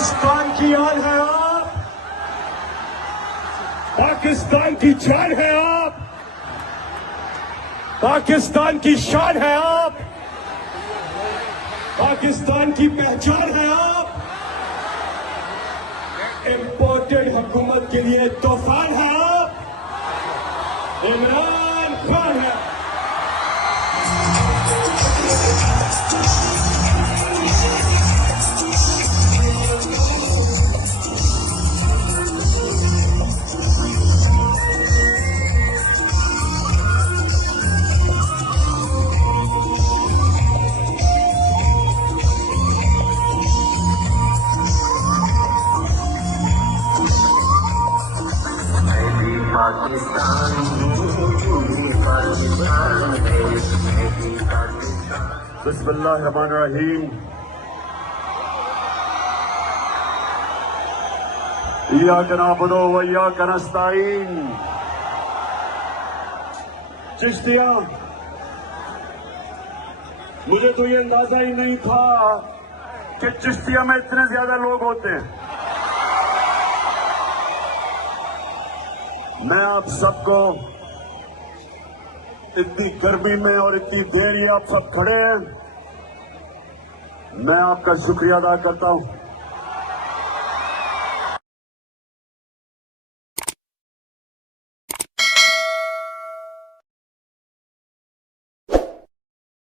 पाकिस्तान की आन है आप, पाकिस्तान की जान है आप, पाकिस्तान की शान है आप, पाकिस्तान की पहचान है आप, इम्पोर्टेड हुकूमत के लिए तूफान है आप, इमरान खान है। बिस्मिल्लाहिर्रहमानिर्रहीम। इय्याका नअबुदु व इय्याका नस्तईन। चश्तियां, मुझे तो ये अंदाजा ही नहीं था कि चिश्तिया में इतने ज्यादा लोग होते हैं। मैं आप सबको इतनी गर्मी में और इतनी देर ये आप सब खड़े हैं, मैं आपका शुक्रिया अदा करता हूं।